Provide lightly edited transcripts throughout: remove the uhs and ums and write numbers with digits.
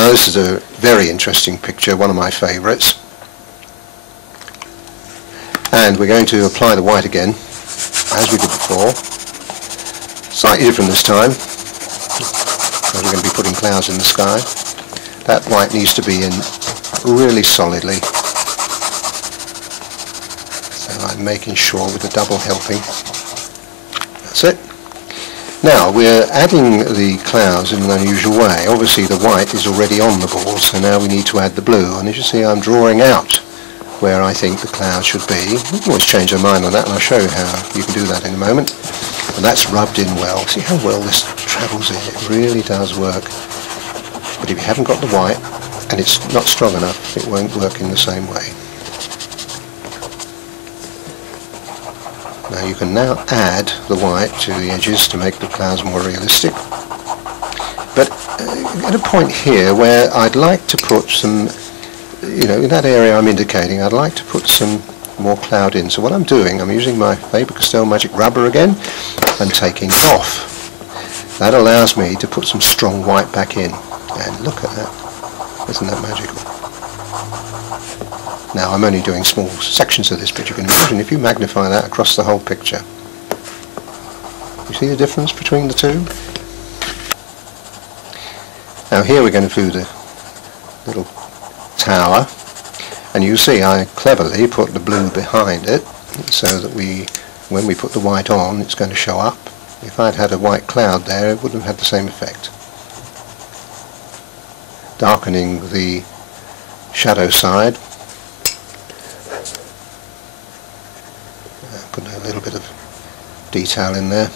Now this is a very interesting picture, one of my favourites, and we're going to apply the white again as we did before, slightly different this time. We're going to be putting clouds in the sky. That white needs to be in really solidly, so I'm making sure with a double helping. That's it. Now we're adding the clouds in an unusual way. Obviously the white is already on the board, so now we need to add the blue, and as you see I'm drawing out where I think the cloud should be. You can always change your mind on that, and I'll show you how you can do that in a moment. And that's rubbed in well. See how well this travels in? It really does work. But if you haven't got the white and it's not strong enough, it won't work in the same way. Now you can now add the white to the edges to make the clouds more realistic. But at a point here where I'd like to put some, in that area I'm indicating, I'd like to put some more cloud in. So what I'm doing, I'm using my Faber-Castell Magic Rubber again and taking it off. That allows me to put some strong white back in. And look at that. Isn't that magical? Now I'm only doing small sections of this, but you can imagine if you magnify that across the whole picture. You see the difference between the two? Now here we're going to do the little tower, and you see I cleverly put the blue behind it so that when we put the white on, it's going to show up. If I'd had a white cloud there, it wouldn't have had the same effect. Darkening the shadow side, putting a little bit of detail in there,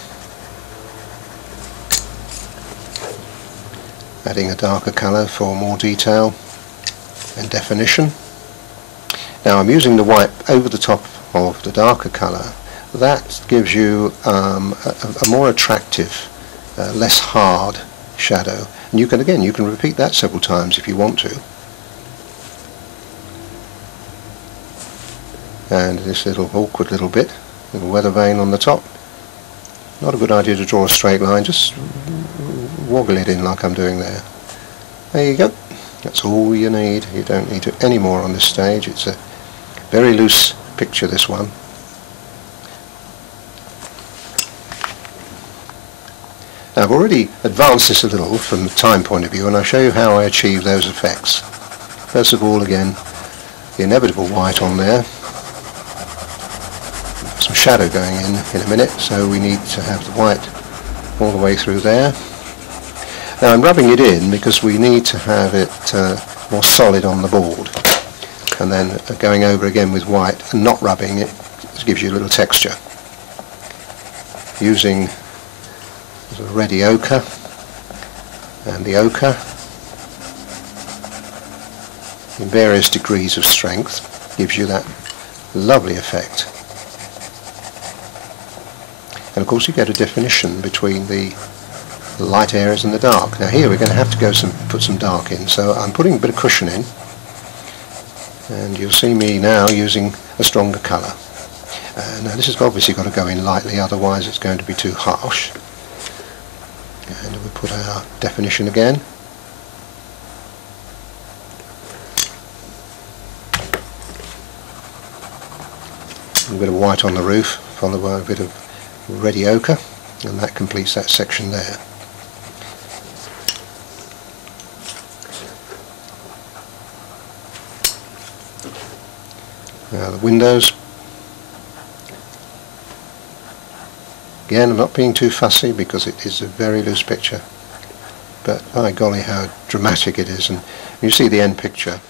adding a darker colour for more detail and definition. Now I'm using the white over the top of the darker colour. That gives you a more attractive, less hard shadow, and you can repeat that several times if you want to. And this little awkward little bit, little weather vane on the top, not a good idea to draw a straight line, just woggle it in like I'm doing there. There you go. That's all you need. You don't need any more on this stage. It's a very loose picture, this one. Now I've already advanced this a little from the time point of view, and I'll show you how I achieve those effects. First of all, again, the inevitable white on there. Some shadow going in a minute, so we need to have the white all the way through there. Now I'm rubbing it in because we need to have it more solid on the board, and then going over again with white and not rubbing it gives you a little texture. Using the ready ochre and the ochre in various degrees of strength gives you that lovely effect. And of course you get a definition between the light areas and the dark. Now here we're going to have to put some dark in, so I'm putting a bit of cushion in, and you'll see me now using a stronger colour. Now this has obviously got to go in lightly, otherwise it's going to be too harsh. And we put our definition again. A bit of white on the roof, followed by a bit of ready ochre, and that completes that section there. Now the windows. Again, I'm not being too fussy because it is a very loose picture, but by golly how dramatic it is, and you see the end picture.